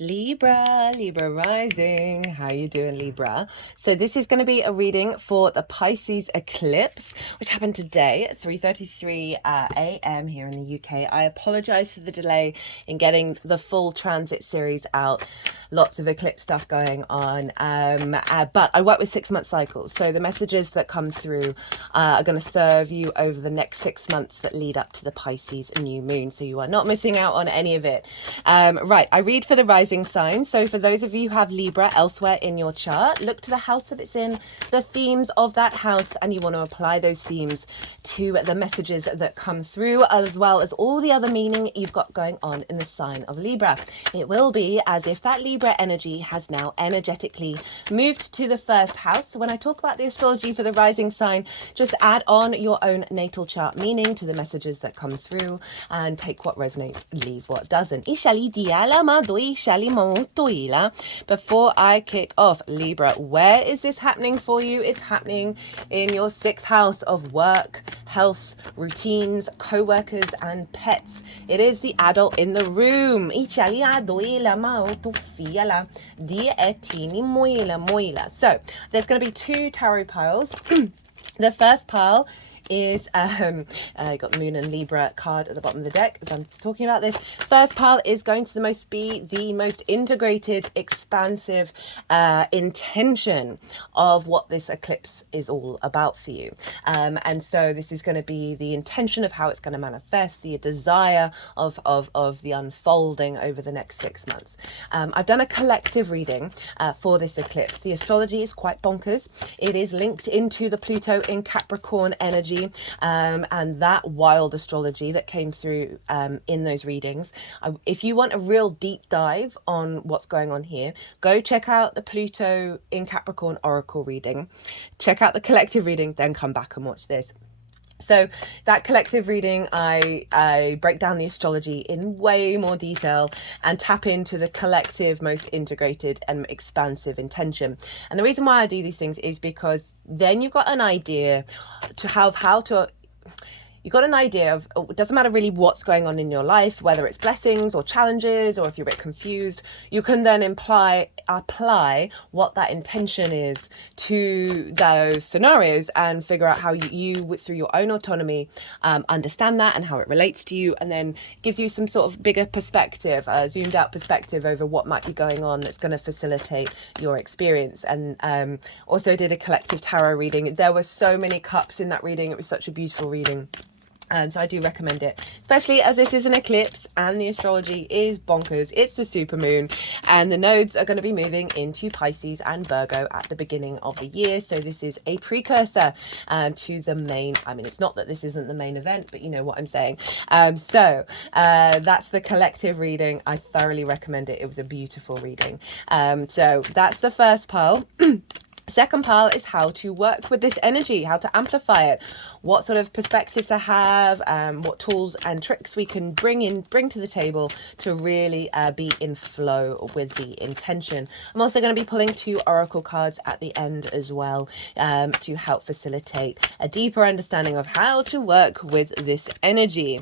Libra, Libra rising. How you doing, Libra? So this is going to be a reading for the Pisces eclipse, which happened today at 3:33 a.m. here in the UK. I apologize for the delay in getting the full transit series out. Lots of eclipse stuff going on, but I work with 6-month cycles, so the messages that come through are going to serve you over the next 6 months that lead up to the Pisces new moon, so you are not missing out on any of it. Right, I read for the rising sign. So for those of you who have Libra elsewhere in your chart, look to the house that it's in, the themes of that house, and you want to apply those themes to the messages that come through, as well as all the other meaning you've got going on in the sign of Libra. It will be as if that Libra energy has now energetically moved to the first house. So when I talk about the astrology for the rising sign, just add on your own natal chart meaning to the messages that come through and take what resonates, leave what doesn't. Before I kick off, Libra, where is this happening for you? It's happening in your 6th house of work, health, routines, co-workers, and pets. It is the adult in the room. So there's going to be 2 tarot piles. The first pile is I got the Moon and Libra card at the bottom of the deck as I'm talking about this. First pile is going to be the most integrated, expansive intention of what this eclipse is all about for you. And so this is going to be the intention of how it's going to manifest, the desire of the unfolding over the next 6 months. I've done a collective reading for this eclipse. The astrology is quite bonkers. It is linked into the Pluto in Capricorn energy, and that wild astrology that came through in those readings. If you want a real deep dive on what's going on here, go check out the Pluto in Capricorn oracle reading, check out the collective reading, then come back and watch this. So that collective reading, I break down the astrology in way more detail and tap into the collective, most integrated and expansive intention. And the reason why I do these things is because then you've got an idea you've got an idea of, it doesn't matter really what's going on in your life, whether it's blessings or challenges, or if you're a bit confused, you can then apply what that intention is to those scenarios and figure out how you through your own autonomy, understand that and how it relates to you, and then gives you some sort of bigger perspective, zoomed out perspective over what might be going on that's going to facilitate your experience. And also did a collective tarot reading. There were so many cups in that reading. It was such a beautiful reading. So I do recommend it, especially as this is an eclipse and the astrology is bonkers. It's a super moon and the nodes are going to be moving into Pisces and Virgo at the beginning of the year. So this is a precursor to the main, I mean, it's not that this isn't the main event, but you know what I'm saying. So that's the collective reading. I thoroughly recommend it. It was a beautiful reading. So that's the first pile. Second pile is how to work with this energy, how to amplify it, what sort of perspective to have, what tools and tricks we can bring to the table to really be in flow with the intention. I'm also going to be pulling 2 oracle cards at the end as well, to help facilitate a deeper understanding of how to work with this energy.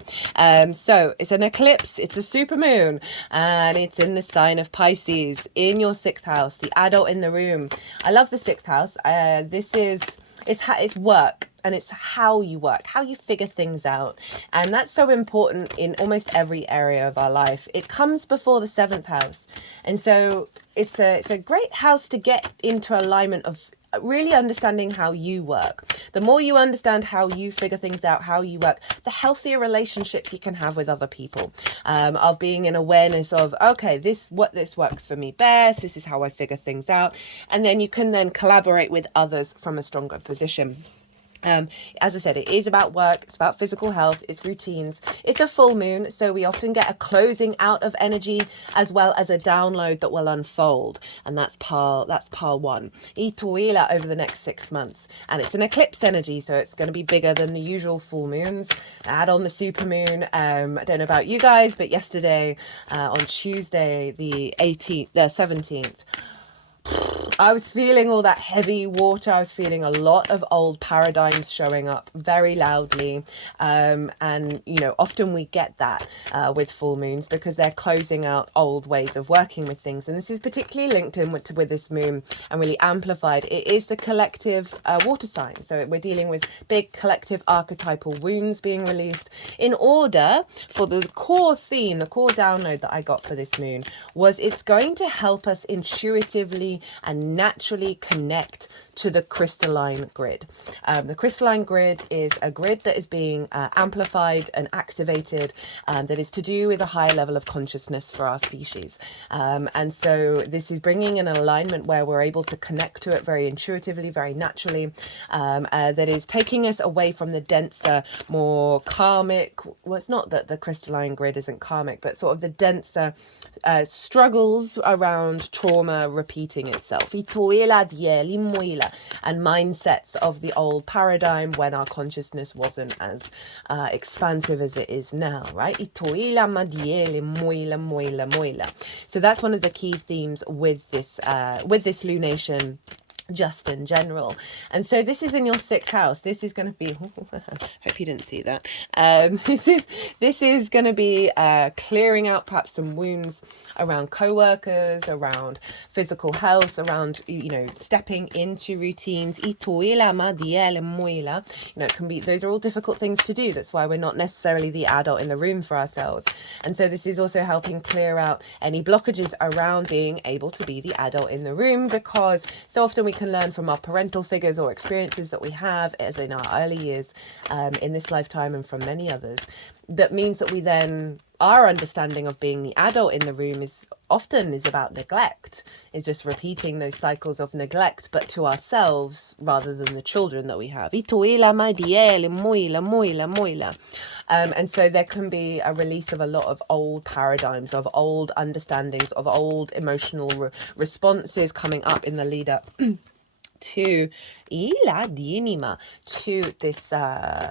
So it's an eclipse, it's a super moon, and it's in the sign of Pisces in your 6th house, the adult in the room. I love the 6th house. It's work, and it's how you work, how you figure things out, and that's so important in almost every area of our life. It comes before the 7th house, and so it's a great house to get into alignment of really understanding how you work. The more you understand how you figure things out, how you work, the healthier relationships you can have with other people, of being in awareness of, okay, this works for me best, this is how I figure things out, and then you can then collaborate with others from a stronger position. As I said, it is about work, it's about physical health, it's routines, it's a full moon, so we often get a closing out of energy as well as a download that will unfold, and that's pile 1. Ituila over the next 6 months, and it's an eclipse energy, so it's going to be bigger than the usual full moons. Add on the super moon. I don't know about you guys, but yesterday on Tuesday the 17th, I was feeling all that heavy water. I was feeling a lot of old paradigms showing up very loudly. And, you know, often we get that with full moons because they're closing out old ways of working with things. And this is particularly linked in with this moon and really amplified. It is the collective water sign. So we're dealing with big collective archetypal wounds being released in order for the core theme, the core download that I got for this moon was it's going to help us intuitively and naturally connect to the crystalline grid. The crystalline grid is a grid that is being amplified and activated, that is to do with a higher level of consciousness for our species. And so this is bringing an alignment where we're able to connect to it very intuitively, very naturally, that is taking us away from the denser, more karmic, well, it's not that the crystalline grid isn't karmic, but sort of the denser struggles around trauma repeating itself. And mindsets of the old paradigm when our consciousness wasn't as expansive as it is now, right? So that's one of the key themes with this lunation just in general. And so this is in your 6th house. This is going to be hope you didn't see that. This is going to be clearing out perhaps some wounds around co-workers, around physical health, around, you know, stepping into routines. You know, it can be, those are all difficult things to do. That's why we're not necessarily the adult in the room for ourselves. And so this is also helping clear out any blockages around being able to be the adult in the room, because so often we can learn from our parental figures or experiences that we have as in our early years in this lifetime and from many others. That means that we then, our understanding of being the adult in the room is about neglect, is just repeating those cycles of neglect, but to ourselves rather than the children that we have. And so there can be a release of a lot of old paradigms, of old understandings, of old emotional responses coming up in the lead up to this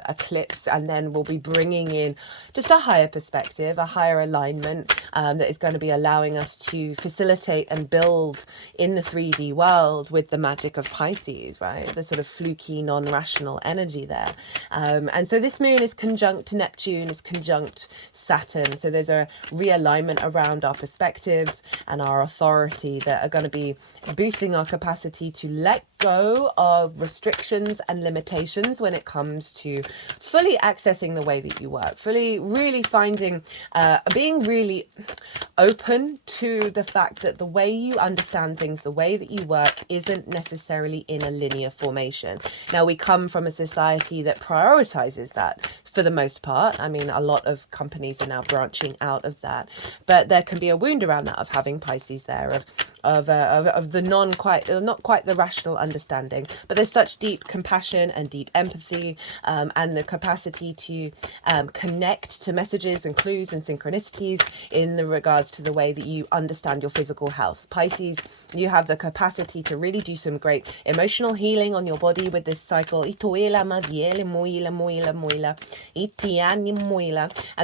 eclipse, and then we'll be bringing in just a higher perspective, a higher alignment that is going to be allowing us to facilitate and build in the 3D world with the magic of Pisces, right? The sort of fluky, non-rational energy there. And so this moon is conjunct to Neptune, is conjunct Saturn. So there's a realignment around our perspectives and our authority that are going to be boosting our capacity to let go of restrictions and limitations when it comes to fully accessing the way that you work, fully really finding, being really open to the fact that the way you understand things, the way that you work isn't necessarily in a linear formation. Now, we come from a society that prioritizes that for the most part. I mean, a lot of companies are now branching out of that, but there can be a wound around that of having Pisces there, of the not quite the rational understanding, but there's such deep compassion and deep empathy, and the capacity to connect to messages and clues and synchronicities in the regards to the way that you understand your physical health. Pisces, you have the capacity to really do some great emotional healing on your body with this cycle, and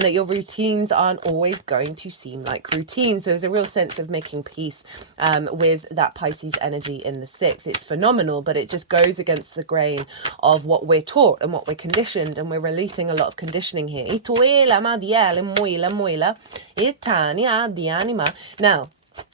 that your routines aren't always going to seem like routines. So there's a real sense of making peace with that Pisces energy in the 6th. It's phenomenal, but it just goes against the grain of what we're taught and what we're conditioned, and we're releasing a lot of conditioning here. Now,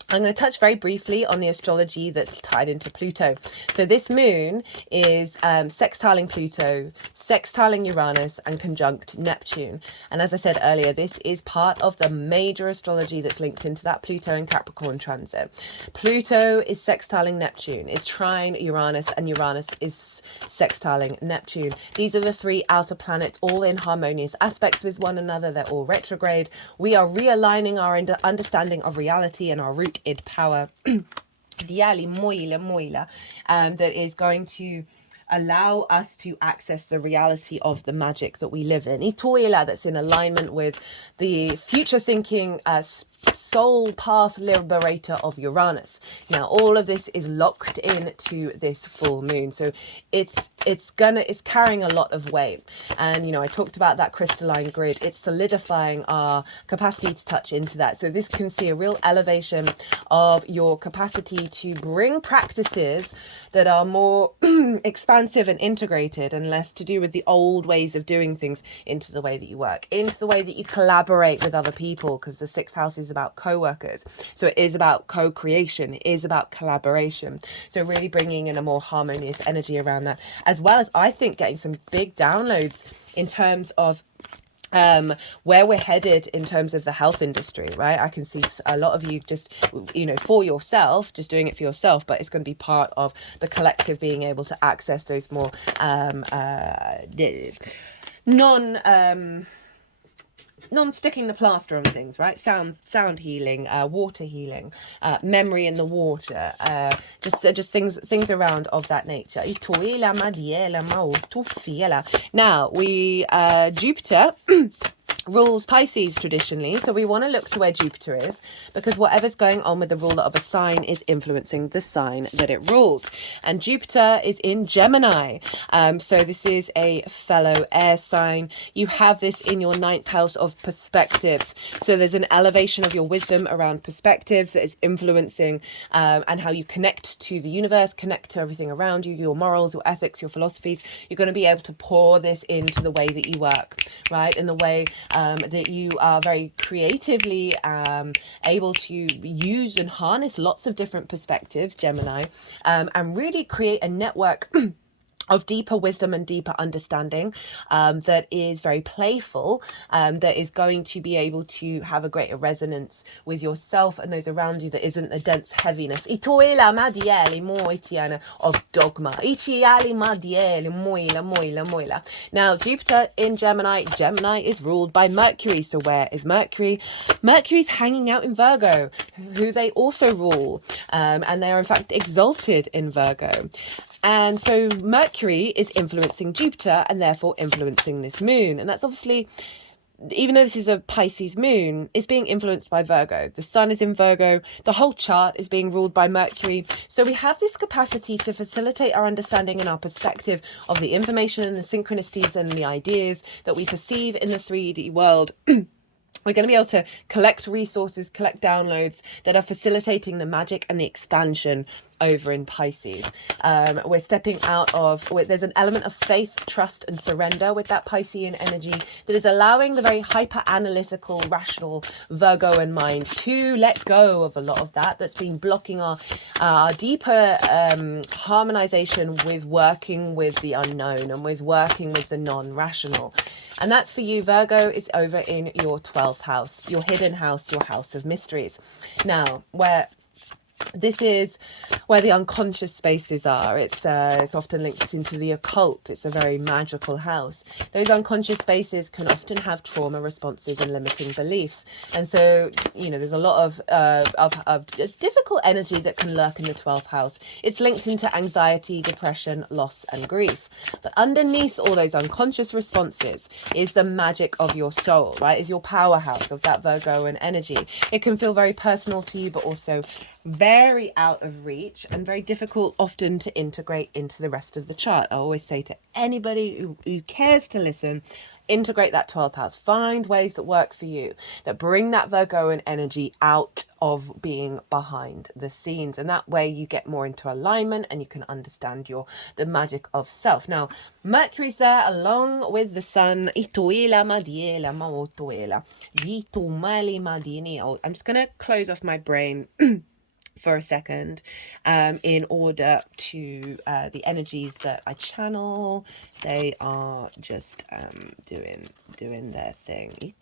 I'm going to touch very briefly on the astrology that's tied into Pluto. So this moon is sextiling Pluto, sextiling Uranus, and conjunct Neptune. And as I said earlier, this is part of the major astrology that's linked into that Pluto and Capricorn transit. Pluto is sextiling Neptune, is trine Uranus, and Uranus is sextiling Neptune. These are the 3 outer planets, all in harmonious aspects with one another. They're all retrograde. We are realigning our understanding of reality and our rooted power that is going to allow us to access the reality of the magic that we live in. That's in alignment with the future thinking soul path liberator of Uranus. Now, all of this is locked into this full moon. So it's carrying a lot of weight. And, you know, I talked about that crystalline grid. It's solidifying our capacity to touch into that. So this can see a real elevation of your capacity to bring practices that are more expansive and integrated and less to do with the old ways of doing things into the way that you work, into the way that you collaborate with other people, because the 6th house is about co-workers. So it is about co-creation, it is about collaboration. So really bringing in a more harmonious energy around that, as well as, I think, getting some big downloads in terms of where we're headed in terms of the health industry, right? I can see a lot of you just, you know, for yourself, just doing it for yourself, but it's going to be part of the collective being able to access those more non-sticking the plaster on things, right? Sound healing, water healing, memory in the water, just things around of that nature. Now Jupiter rules Pisces traditionally, so we want to look to where Jupiter is, because whatever's going on with the ruler of a sign is influencing the sign that it rules. And Jupiter is in Gemini, so this is a fellow air sign. You have this in your 9th house of perspectives, so there's an elevation of your wisdom around perspectives that is influencing and how you connect to the universe, connect to everything around you, your morals, your ethics, your philosophies. You're going to be able to pour this into the way that you work, right? In the way that you are very creatively able to use and harness lots of different perspectives, Gemini, and really create a network of deeper wisdom and deeper understanding that is very playful, that is going to be able to have a greater resonance with yourself and those around you, that isn't a dense heaviness of dogma. Now Jupiter in Gemini, Gemini is ruled by Mercury. So where is Mercury? Mercury's hanging out in Virgo, who they also rule, and they are in fact exalted in Virgo. And so Mercury is influencing Jupiter and therefore influencing this moon. And that's obviously, even though this is a Pisces moon, it's being influenced by Virgo. The sun is in Virgo. The whole chart is being ruled by Mercury. So we have this capacity to facilitate our understanding and our perspective of the information and the synchronicities and the ideas that we perceive in the 3D world. We're going to be able to collect resources, collect downloads that are facilitating the magic and the expansion over in Pisces. We're stepping out of, there's an element of faith, trust and surrender with that Piscean energy that is allowing the very hyper analytical, rational Virgoan mind to let go of a lot of that's been blocking our deeper harmonization with working with the unknown and with working with the non-rational. And that's for you, Virgo. It's over in your 12th house, your hidden house, your house of mysteries. Now, this is where the unconscious spaces are. It's often linked into the occult. It's a very magical house. Those unconscious spaces can often have trauma responses and limiting beliefs. And so, you know, there's a lot of difficult energy that can lurk in the 12th house. It's linked into anxiety, depression, loss, and grief. But underneath all those unconscious responses is the magic of your soul, right? Is your powerhouse of that Virgoan energy. It can feel very personal to you, but also very out of reach and very difficult often to integrate into the rest of the chart. I always say to anybody who cares to listen, integrate that 12th house. Find ways that work for you, that bring that Virgoan energy out of being behind the scenes. And that way you get more into alignment and you can understand the magic of self. Now, Mercury's there along with the sun. I'm just going to close off my brain for a second, in order to the energies that I channel. They are just doing their thing.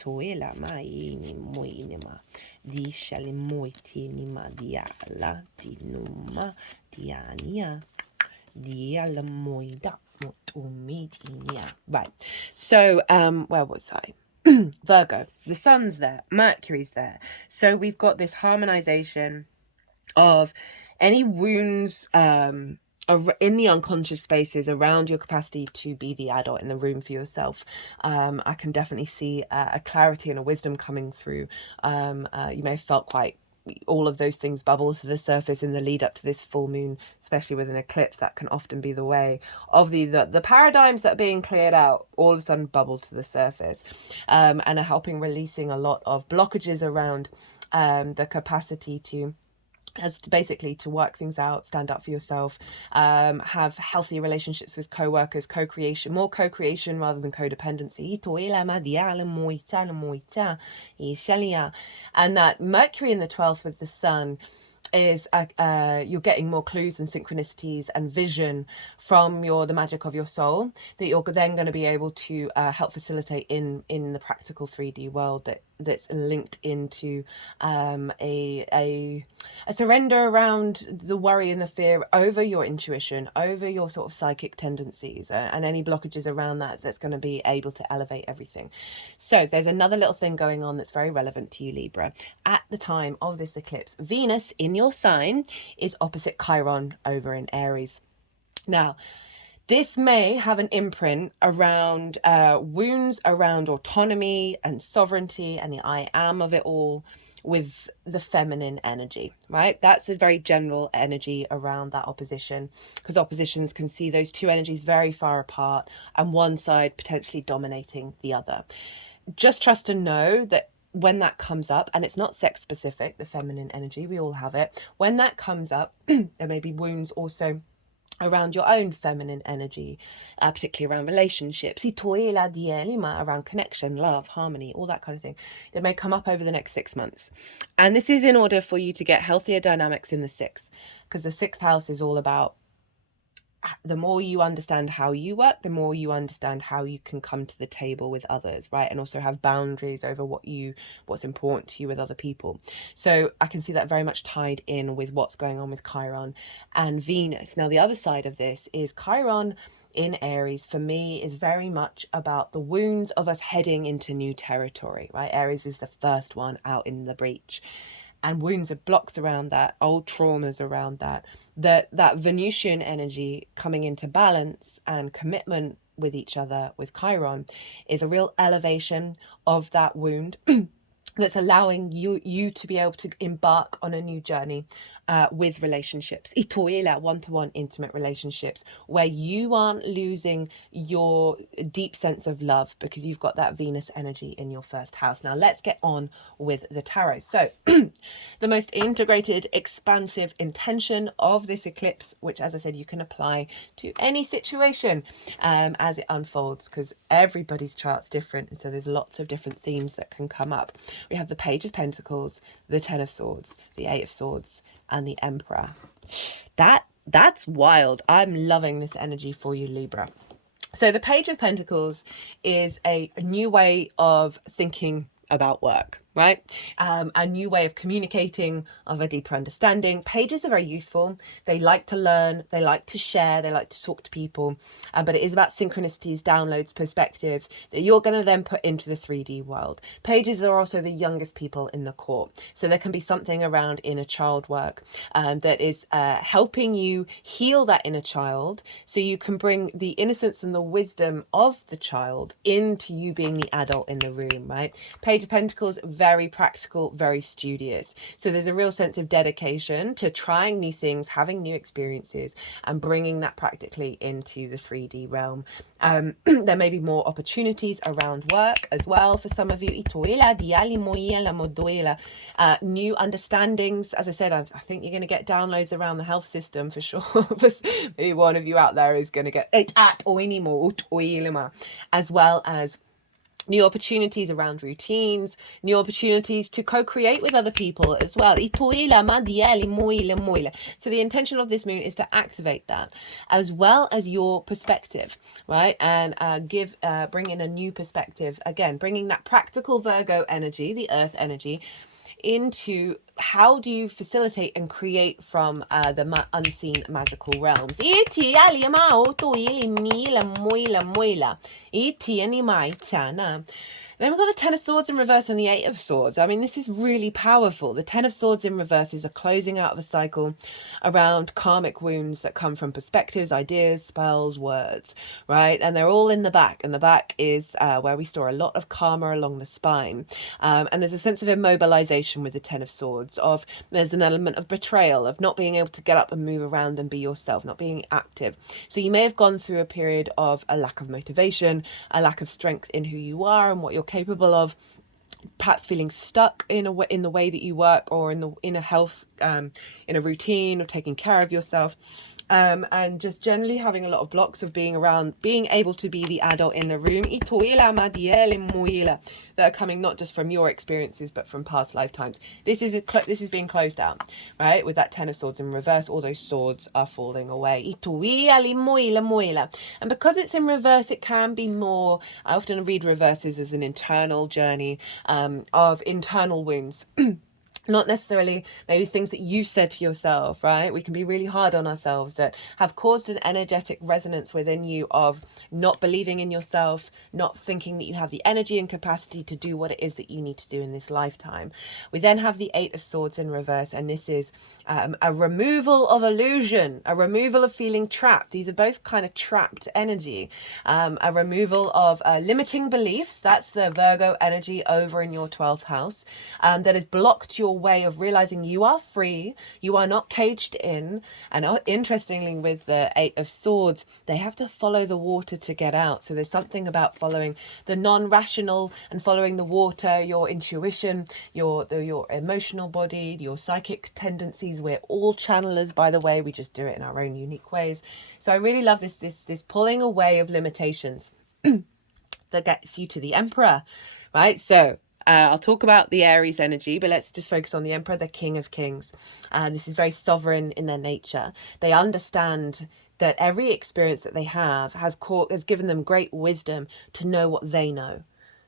Right, so where was I? Virgo, the sun's there, Mercury's there, so we've got this harmonization of any wounds in the unconscious spaces around your capacity to be the adult in the room for yourself. I can definitely see a clarity and a wisdom coming through. You may have felt quite all of those things bubble to the surface in the lead up to this full moon, especially with an eclipse. That can often be the way of the paradigms that are being cleared out all of a sudden bubble to the surface, and are helping releasing a lot of blockages around the capacity to, as basically to work things out, stand up for yourself, have healthy relationships with co-workers, co-creation, more co-creation rather than codependency. And that Mercury in the 12th with the Sun is you're getting more clues and synchronicities and vision from the magic of your soul that you're then going to be able to help facilitate in the practical 3D world that's linked into a surrender around the worry and the fear over your intuition, over your sort of psychic tendencies, and any blockages around that's going to be able to elevate everything. So there's another little thing going on that's very relevant to you, Libra. At the time of this eclipse, Venus in your sign is opposite Chiron over in Aries. Now, this may have an imprint around wounds around autonomy and sovereignty and the I am of it all with the feminine energy, right? That's a very general energy around that opposition, because oppositions can see those two energies very far apart and one side potentially dominating the other. Just trust and know that when that comes up, and it's not sex specific, the feminine energy, we all have it. When that comes up, there may be wounds also around your own feminine energy, particularly around relationships, around connection, love, harmony, all that kind of thing. That may come up over the next 6 months. And this is in order for you to get healthier dynamics in the 6th, because the 6th house is all about the more you understand how you work, the more you understand how you can come to the table with others, right? And also have boundaries over what's important to you with other people. So I can see that very much tied in with what's going on with Chiron and Venus. Now, the other side of this is Chiron in Aries, for me, is very much about the wounds of us heading into new territory, right? Aries is the first one out in the breach. And wounds of blocks around that, old traumas around that Venusian energy coming into balance and commitment with each other with Chiron is a real elevation of that wound that's allowing you to be able to embark on a new journey with relationships, one-to-one intimate relationships, where you aren't losing your deep sense of love because you've got that Venus energy in your first house. Now let's get on with the tarot. So the most integrated, expansive intention of this eclipse, which, as I said, you can apply to any situation as it unfolds, because everybody's chart's different, and so there's lots of different themes that can come up. We have the Page of Pentacles, the Ten of Swords, the Eight of Swords, and the Emperor. That's wild. I'm loving this energy for you, Libra. So the Page of Pentacles is a new way of thinking about work, right? A new way of communicating, of a deeper understanding. Pages are very useful. They like to learn, they like to share, they like to talk to people, but it is about synchronicities, downloads, perspectives that you're going to then put into the 3D world. Pages are also the youngest people in the court, so there can be something around inner child work that is helping you heal that inner child, so you can bring the innocence and the wisdom of the child into you being the adult in the room, right? Page of Pentacles, very practical, very studious. So there's a real sense of dedication to trying new things, having new experiences, and bringing that practically into the 3D realm. There may be more opportunities around work as well for some of you. New understandings. As I said, I think you're going to get downloads around the health system for sure. Maybe one of you out there is going to get it at or anymore, as well as new opportunities around routines, new opportunities to co-create with other people as well. So the intention of this moon is to activate that, as well as your perspective, right? And bring in a new perspective. Again, bringing that practical Virgo energy, the earth energy, into how do you facilitate and create from the unseen magical realms. Then we've got the Ten of Swords in reverse and the Eight of Swords. I mean, this is really powerful. The Ten of Swords in reverse is a closing out of a cycle around karmic wounds that come from perspectives, ideas, spells, words, right? And they're all in the back. And the back is where we store a lot of karma along the spine. And there's a sense of immobilization with the Ten of Swords, of there's an element of betrayal, of not being able to get up and move around and be yourself, not being active. So you may have gone through a period of a lack of motivation, a lack of strength in who you are and what you're capable of, perhaps feeling stuck in the way that you work, or in a health, in a routine of taking care of yourself, and just generally having a lot of blocks of being able to be the adult in the room that are coming not just from your experiences but from past lifetimes. This is being closed out, right? With that Ten of Swords in reverse, all those swords are falling away. And because it's in reverse, it can be more, I often read reverses as an internal journey of internal wounds. Not necessarily maybe things that you said to yourself, right? We can be really hard on ourselves that have caused an energetic resonance within you of not believing in yourself, not thinking that you have the energy and capacity to do what it is that you need to do in this lifetime. We then have the Eight of Swords in reverse, and this is a removal of illusion, a removal of feeling trapped. These are both kind of trapped energy. A removal of limiting beliefs. That's the Virgo energy over in your 12th house, that has blocked your way of realizing you are free, you are not caged in. And interestingly, with the Eight of Swords, they have to follow the water to get out. So there's something about following the non-rational and following the water, your intuition, your emotional body, your psychic tendencies. We're all channelers, by the way, we just do it in our own unique ways. So I really love this pulling away of limitations that gets you to the Emperor, right? So I'll talk about the Aries energy, but let's just focus on the Emperor, the King of Kings. And this is very sovereign in their nature. They understand that every experience that they have has given them great wisdom to know what they know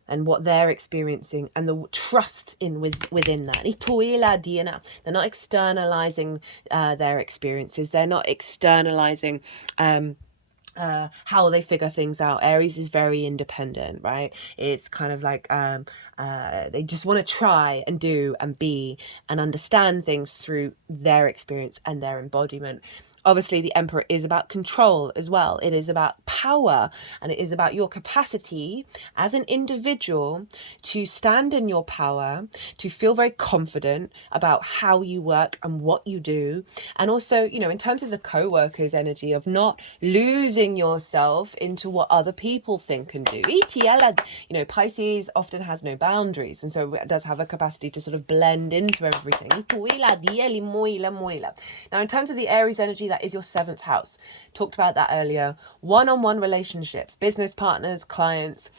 and what they're experiencing, and the trust within that. They're not externalizing their experiences. They're not externalizing how they figure things out. Aries is very independent, right? It's kind of like they just want to try and do and be and understand things through their experience and their embodiment. Obviously, the Emperor is about control as well. It is about power, and it is about your capacity as an individual to stand in your power, to feel very confident about how you work and what you do. And also, you know, in terms of the co-workers energy of not losing yourself into what other people think and do. You know, Pisces often has no boundaries, and so it does have a capacity to sort of blend into everything. Now, in terms of the Aries energy, that is your 7th house. Talked about that earlier. One-on-one relationships, business partners, clients,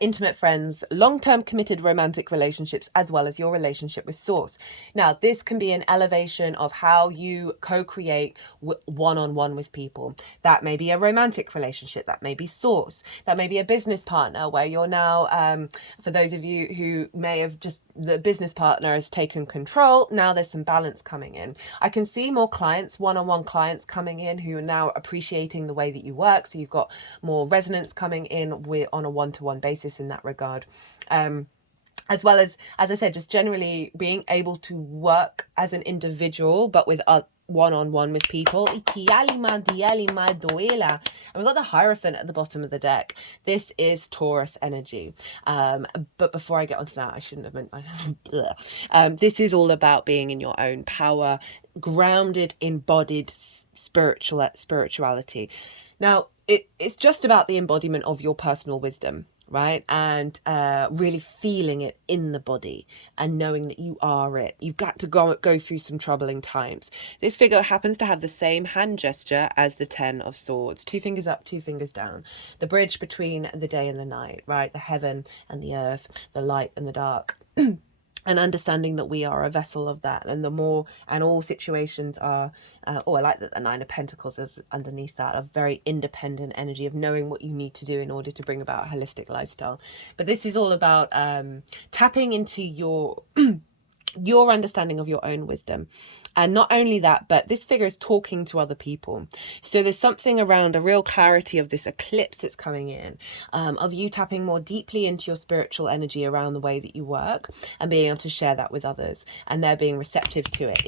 intimate friends, long-term committed romantic relationships, as well as your relationship with Source. Now, this can be an elevation of how you co-create one-on-one with people. That may be a romantic relationship, that may be Source, that may be a business partner where you're now, for those of you who may have just, the business partner has taken control, now there's some balance coming in. I can see more clients, one-on-one clients coming in who are now appreciating the way that you work, so you've got more resonance coming in on a one-to-one basis in that regard. As well as I said, just generally being able to work as an individual, but with one-on-one with people. And we've got the Hierophant at the bottom of the deck. This is Taurus energy. But before I get onto that, I shouldn't have meant. This is all about being in your own power, grounded, embodied spirituality. Now, it's just about the embodiment of your personal wisdom, right? And really feeling it in the body and knowing that you are it. You've got to go through some troubling times. This figure happens to have the same hand gesture as the 10 of Swords. 2 fingers up, 2 fingers down. The bridge between the day and the night, right? The heaven and the earth, the light and the dark. And understanding that we are a vessel of that, and all situations are, I like that the 9 of Pentacles is underneath that, a very independent energy of knowing what you need to do in order to bring about a holistic lifestyle. But this is all about tapping into your your understanding of your own wisdom. And not only that, but this figure is talking to other people. So there's something around a real clarity of this eclipse that's coming in, of you tapping more deeply into your spiritual energy around the way that you work and being able to share that with others, and they're being receptive to it.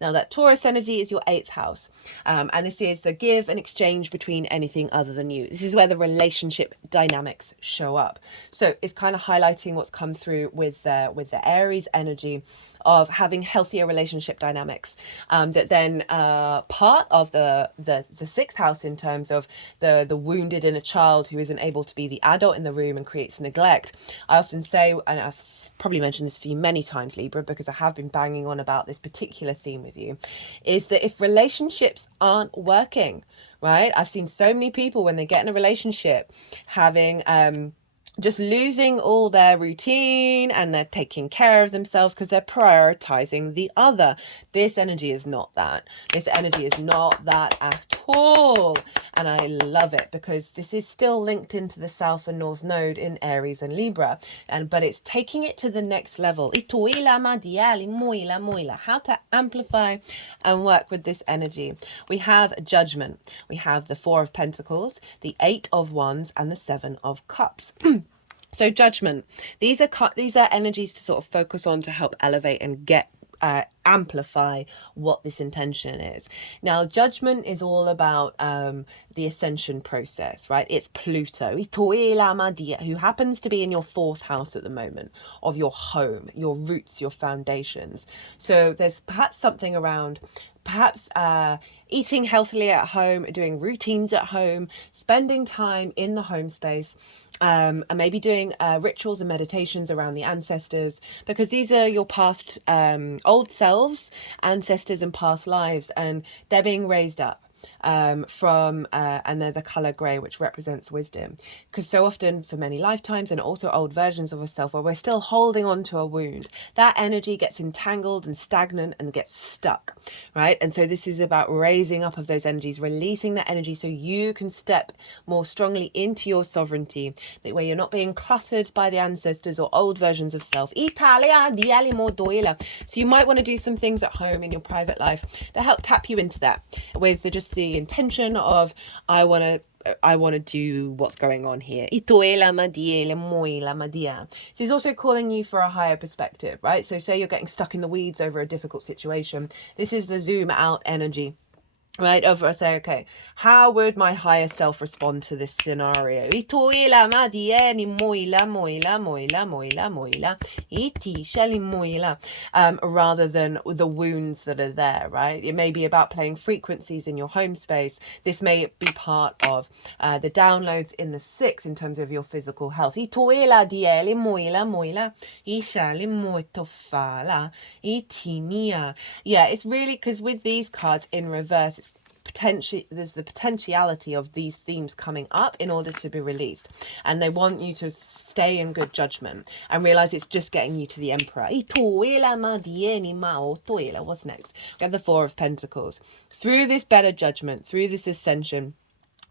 Now that Taurus energy is your 8th house, and this is the give and exchange between anything other than you. This is where the relationship dynamics show up. So it's kind of highlighting what's come through with the Aries energy of having healthier relationship dynamics, that then part of the 6th house in terms of the wounded inner child who isn't able to be the adult in the room and creates neglect. I often say, and I've probably mentioned this for you many times, Libra, because I have been banging on about this particular theme with you, is that if relationships aren't working, right, I've seen so many people when they get in a relationship having just losing all their routine, and they're taking care of themselves because they're prioritizing the other. This energy is not that. This energy is not that at all. And I love it because this is still linked into the South and North Node in Aries and Libra. But it's taking it to the next level. How to amplify and work with this energy. We have Judgment. We have the 4 of Pentacles, the 8 of Wands, and the 7 of Cups. So Judgment, these are energies to sort of focus on to help elevate and get amplify what this intention is. Now, Judgment is all about the ascension process, right? It's Pluto, who happens to be in your 4th house at the moment, of your home, your roots, your foundations. So there's perhaps something around eating healthily at home, doing routines at home, spending time in the home space, and maybe doing rituals and meditations around the ancestors, because these are your past old selves, ancestors and past lives, and they're being raised up and they're the color gray, which represents wisdom, because so often for many lifetimes, and also old versions of ourselves where we're still holding on to a wound, that energy gets entangled and stagnant and gets stuck, right? And so this is about raising up of those energies, releasing that energy so you can step more strongly into your sovereignty, that way you're not being cluttered by the ancestors or old versions of self. So you might want to do some things at home in your private life that help tap you into that, with the intention of I want to do what's going on here. This is also calling you for a higher perspective, right? So say you're getting stuck in the weeds over a difficult situation. This is the zoom out energy, right? Over I say, okay, how would my higher self respond to this scenario? Rather than the wounds that are there, right? It may be about playing frequencies in your home space. This may be part of the downloads in the 6 in terms of your physical health. Yeah, it's really, because with these cards in reverse, it's there's the potentiality of these themes coming up in order to be released, and they want you to stay in good judgment and realize it's just getting you to the Emperor. What's next? We have the 4 of Pentacles. Through this better judgment, through this ascension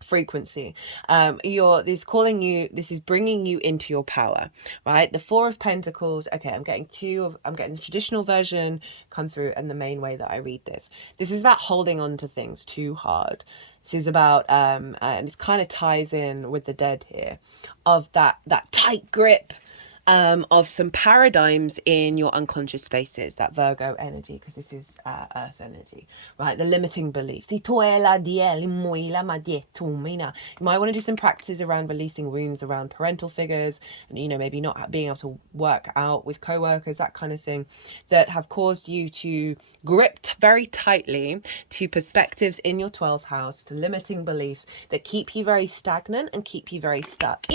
frequency, this is bringing you into your power, right? The 4 of Pentacles. Okay, I'm getting the traditional version come through, and the main way that I read this is about holding on to things too hard. This is about and this kind of ties in with the Dead here, of that tight grip of some paradigms in your unconscious spaces, that Virgo energy, because this is earth energy, right? The limiting beliefs. You might want to do some practices around releasing wounds around parental figures, and maybe not being able to work out with co-workers, that kind of thing, that have caused you to grip very tightly to perspectives in your 12th house, to limiting beliefs that keep you very stagnant and keep you very stuck.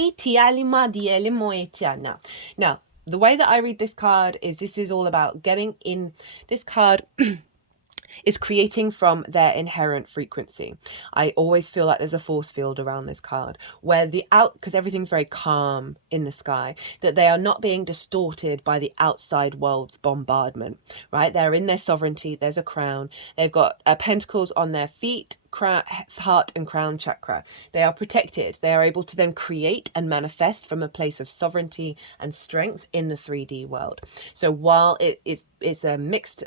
Now, the way that I read this card is this is all about getting in. This card is creating from their inherent frequency. I always feel like there's a force field around this card where because everything's very calm in the sky, that they are not being distorted by the outside world's bombardment, right? They're in their sovereignty. There's a crown. They've got pentacles on their feet, heart and crown chakra. They are protected. They are able to then create and manifest from a place of sovereignty and strength in the 3D world. So while it's a mixed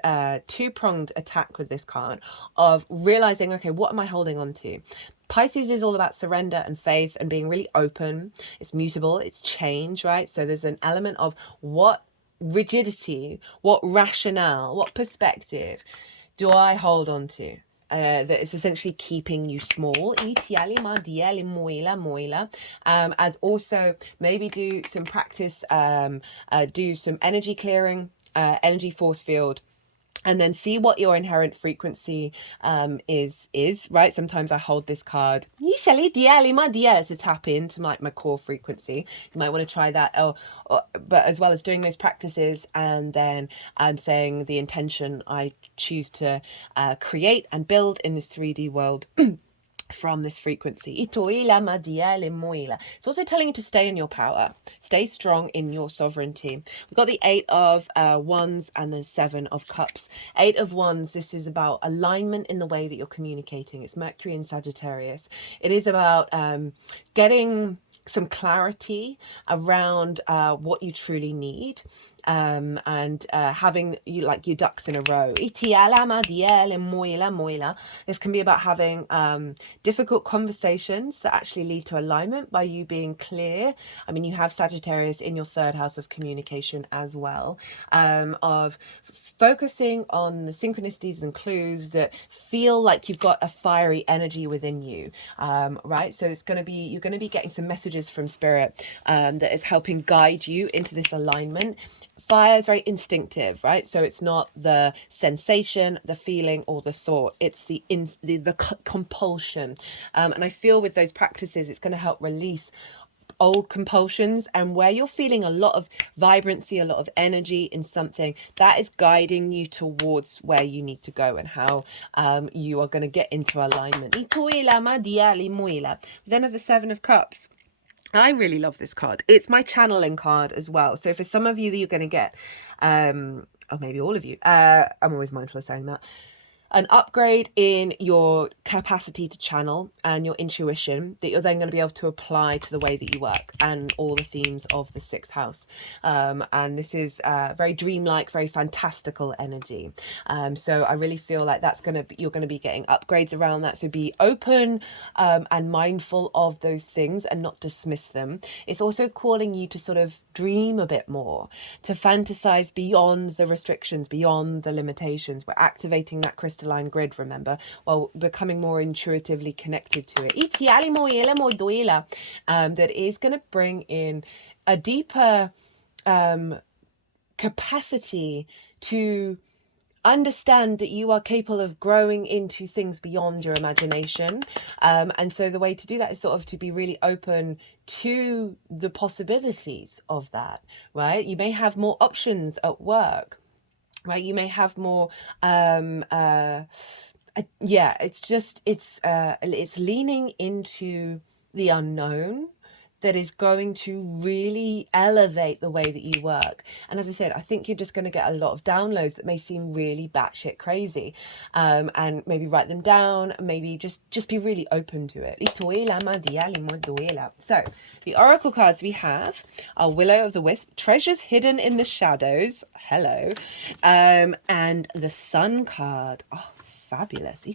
two-pronged attack with this card of realizing, okay, what am I holding on to? Pisces is all about surrender and faith and being really open. It's mutable, it's change, right? So there's an element of what rigidity, what rationale, what perspective do I hold on to? That is essentially keeping you small. As also maybe do some practice, do some energy clearing, energy force field, and then see what your inherent frequency is, right? Sometimes I hold this card to tap into like my core frequency. You might want to try that, but as well as doing those practices, and then I'm saying the intention I choose to create and build in this 3D world from this frequency. It's also telling you to stay in your power, stay strong in your sovereignty. We've got the 8 of Wands and the 7 of Cups. 8 of Wands, this is about alignment in the way that you're communicating. It's Mercury in Sagittarius. It is about getting some clarity around what you truly need, and having you like your ducks in a row. This can be about having difficult conversations that actually lead to alignment by you being clear. I mean, you have Sagittarius in your 3rd house of communication as well, of focusing on the synchronicities and clues that feel like you've got a fiery energy within you, right? So it's going to be, you're going to be getting some messages from spirit that is helping guide you into this alignment. Fire is very instinctive, right? So it's not the sensation, the feeling, or the thought. It's the compulsion. And I feel with those practices, it's going to help release old compulsions, and where you're feeling a lot of vibrancy, a lot of energy in something, that is guiding you towards where you need to go and how you are going to get into alignment. We then have the 7 of Cups. I really love this card. It's my channeling card as well. So for some of you that you're going to get, or maybe all of you, I'm always mindful of saying that, an upgrade in your capacity to channel and your intuition that you're then going to be able to apply to the way that you work and all the themes of the 6th house. And this is very dreamlike, very fantastical energy. So I really feel like that's going to be, you're going to be getting upgrades around that. So be open and mindful of those things and not dismiss them. It's also calling you to sort of dream a bit more, to fantasize beyond the restrictions, beyond the limitations. We're activating that crystalline grid, remember, while becoming more intuitively connected to it. That is going to bring in a deeper capacity to understand that you are capable of growing into things beyond your imagination. And so the way to do that is sort of to be really open to the possibilities of that, right? You may have more options at work, right? You may have more yeah, it's just it's leaning into the unknown that is going to really elevate the way that you work. And as I said, I think you're just going to get a lot of downloads that may seem really batshit crazy, and maybe write them down, maybe just be really open to it. So the oracle cards we have are Willow of the Wisp, Treasures Hidden in the Shadows, hello, and the Sun card. Oh, fabulous.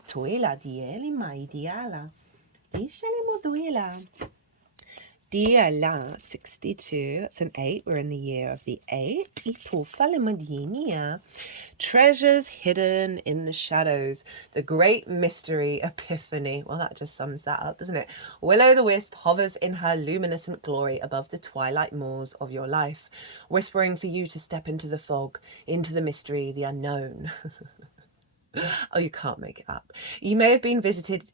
Diala 62, that's an 8. We're in the year of the 8. Treasures hidden in the shadows. The great mystery epiphany. Well, that just sums that up, doesn't it? Willow the Wisp hovers in her luminescent glory above the twilight moors of your life, whispering for you to step into the fog, into the mystery, the unknown. Oh, you can't make it up. You may have been visited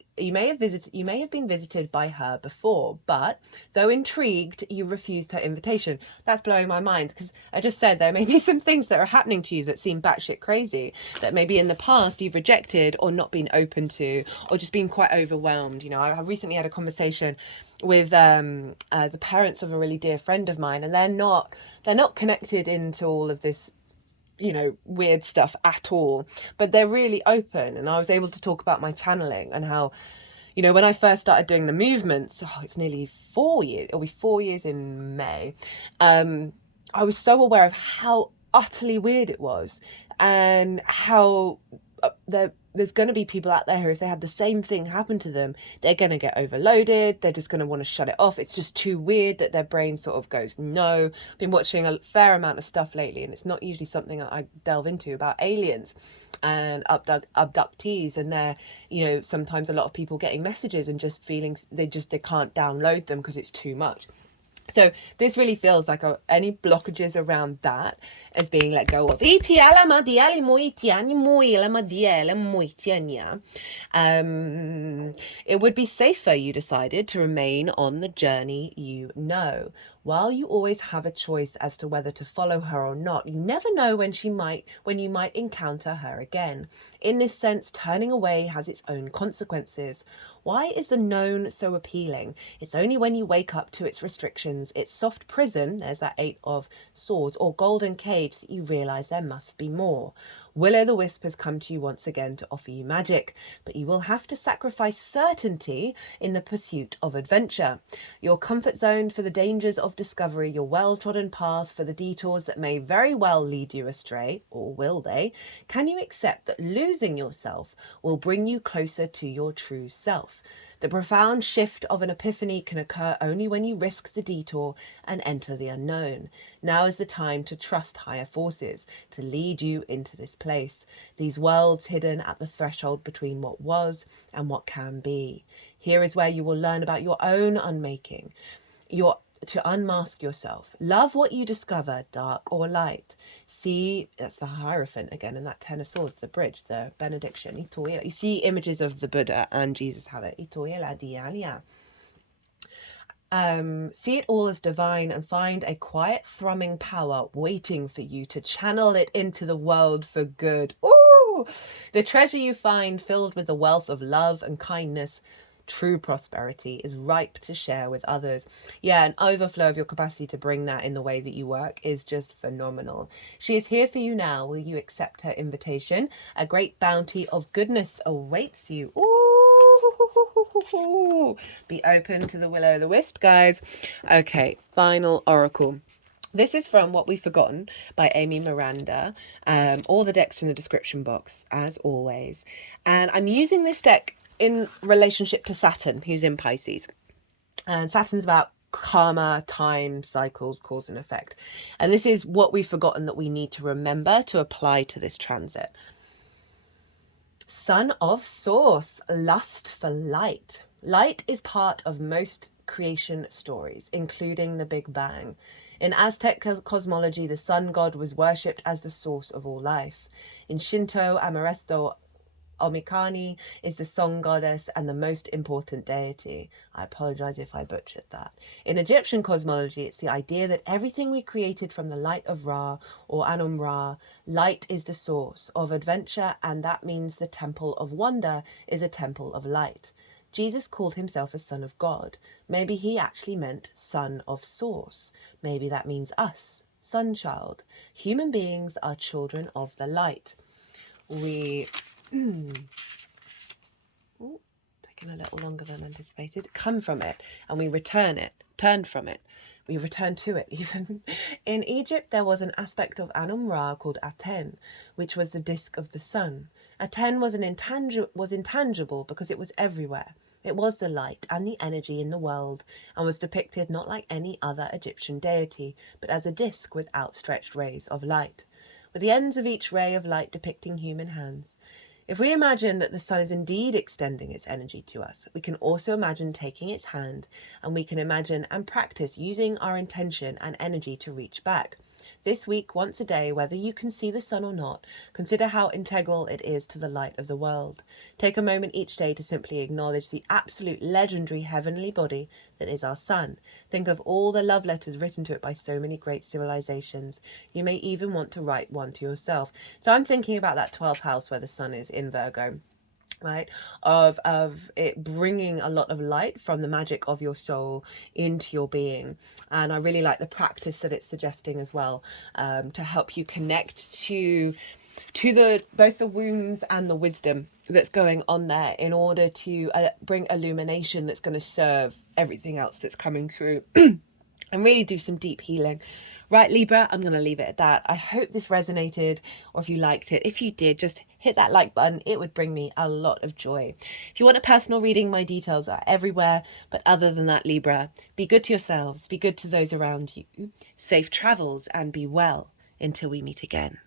by her before, but though intrigued, you refused her invitation. That's blowing my mind, because I just said there may be some things that are happening to you that seem batshit crazy, that maybe in the past you've rejected or not been open to, or just been quite overwhelmed. You know, I recently had a conversation with the parents of a really dear friend of mine, and they're not connected into all of this you know, weird stuff at all, but they're really open. And I was able to talk about my channeling and how, you know, when I first started doing the movements, it's nearly 4 years, it'll be 4 years in May. I was so aware of how utterly weird it was, and how there's going to be people out there who, if they had the same thing happen to them, they're going to get overloaded. They're just going to want to shut it off. It's just too weird that their brain sort of goes, no. I've been watching a fair amount of stuff lately, and it's not usually something that I delve into, about aliens and abductees, and they're, you know, sometimes a lot of people getting messages and just feeling they can't download them because it's too much. So this really feels like any blockages around that is being let go of. It would be safer, you decided, to remain on the journey you know. While you always have a choice as to whether to follow her or not, you never know when you might encounter her again. In this sense, turning away has its own consequences. Why is the known so appealing? It's only when you wake up to its restrictions, its soft prison, there's that 8 of Swords, or golden cage, that you realise there must be more. Will-o'-the-Wisp has come to you once again to offer you magic, but you will have to sacrifice certainty in the pursuit of adventure. Your comfort zone for the dangers of discovery, your well-trodden path for the detours that may very well lead you astray, or will they? Can you accept that losing yourself will bring you closer to your true self? The profound shift of an epiphany can occur only when you risk the detour and enter the unknown. Now is the time to trust higher forces to lead you into this place, these worlds hidden at the threshold between what was and what can be. Here is where you will learn about your own unmaking, to unmask yourself. Love what you discover, dark or light. See, that's the Hierophant again, and that 10 of Swords, the bridge, the benediction. You see images of the Buddha and Jesus have it. See it all as divine and find a quiet thrumming power waiting for you to channel it into the world for good. Ooh! The treasure you find filled with the wealth of love and kindness, true prosperity, is ripe to share with others. Yeah, an overflow of your capacity to bring that in the way that you work is just phenomenal. She is here for you now. Will you accept her invitation? A great bounty of goodness awaits you. Ooh! Be open to the Will-o'-the-Wisp, guys. Okay, final oracle. This is from What We've Forgotten by Amy Miranda. All the decks in the description box, as always. And I'm using this deck in relationship to Saturn, who's in Pisces. And Saturn's about karma, time, cycles, cause and effect. And this is what we've forgotten that we need to remember to apply to this transit. Son of Source, lust for light. Light is part of most creation stories, including the Big Bang. In Aztec cosmology, the sun god was worshipped as the source of all life. In Shinto, Ameresto Omikani is the sun goddess and the most important deity. I apologize if I butchered that. In Egyptian cosmology, it's the idea that everything we created from the light of Ra, or Anum Ra, light is the source of adventure, and that means the temple of wonder is a temple of light. Jesus called himself a son of God. Maybe he actually meant son of source. Maybe that means us, sun child. Human beings are children of the light. Taking a little longer than anticipated. Come from it, and we return it. Turn from it. We return to it, even. In Egypt, there was an aspect of Anum Ra called Aten, which was the disk of the sun. Aten was intangible because it was everywhere. It was the light and the energy in the world, and was depicted not like any other Egyptian deity, but as a disk with outstretched rays of light, with the ends of each ray of light depicting human hands. If we imagine that the sun is indeed extending its energy to us, we can also imagine taking its hand, and we can imagine and practice using our intention and energy to reach back. This week, once a day, whether you can see the sun or not, consider how integral it is to the light of the world. Take a moment each day to simply acknowledge the absolute legendary heavenly body that is our sun. Think of all the love letters written to it by so many great civilizations. You may even want to write one to yourself. So I'm thinking about that 12th house where the sun is in Virgo. right, of it bringing a lot of light from the magic of your soul into your being. And I really like the practice that it's suggesting as well, to help you connect to the both the wounds and the wisdom that's going on there, in order to bring illumination that's going to serve everything else that's coming through. And really do some deep healing. Right, Libra, I'm going to leave it at that. I hope this resonated, or if you liked it. If you did, just hit that like button. It would bring me a lot of joy. If you want a personal reading, my details are everywhere. But other than that, Libra, be good to yourselves, be good to those around you. Safe travels and be well until we meet again.